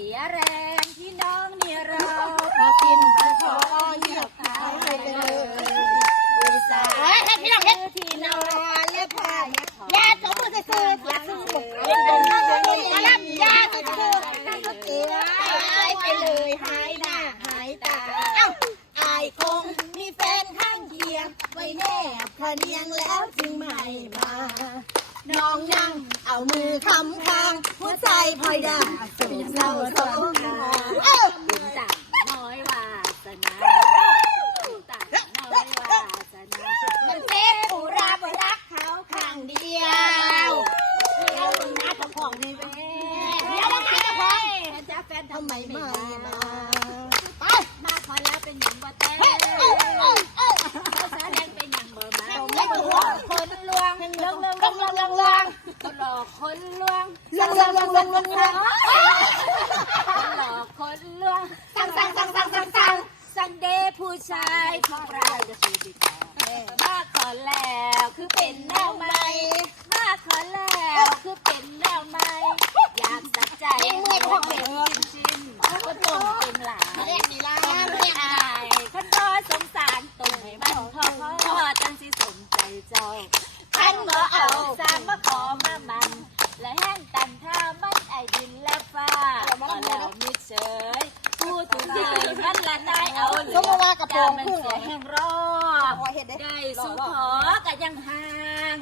สียแรงพี่น้องนี่เราพอกินพอเงียบหายไปเลยอุตส่าห์ให้พี่น้องเฮ็ดที่นอนและผ้ายาสมมือซื่อๆยาซื่อมาลับยาซื่อๆหายไปเลยหายหน้าหายตาเอ้าอายคงมีแฟนข้างเคียงไว้แนบพะเนียงแล้วจึงไม่มาน้องนั่งเอามือคำคางหัวใจพลอยด่าสูงเศร้าสงครามต่างน้อยวาสนาต่างน้อยวาสนามันเป็นอุราบรักเขาข้างเดียวแล้วมึงนะเจ้าของในแม่เดี๋ยวมึงนะเจ้าของจ้าแฟนทำไมไม่มาไปมาขอแล้วเป็นหญิงบ่แต่ภาษาแดงเป็นหญิงบ่มาไม่ถูกคนลวงลวงหลอกคนลวงหลอกคนลวงสั่งซันเดย์ผู้ชายทุกรายจะชีวิตมาขอแล้วคือเป็นแนวใหม่มาขอแล้วคือเป็นแนวใหม่อยากสักใจพวกเด็กชินคนตรงเป็นหลาย เรียกนี่ล่ะ เรียกอายคนก็สงสารตรงให้มันพ่อจังสิสมใจเจ้าท่านบ่เอาสามมาขอมามันและแห้งตันท่ามันไอดินและฟ้าก็แล้วมิเฉยพูดถึงเลยมันละนายเอาเหลือมันเสียแห้งรอได้สุขอก็ยังห่าง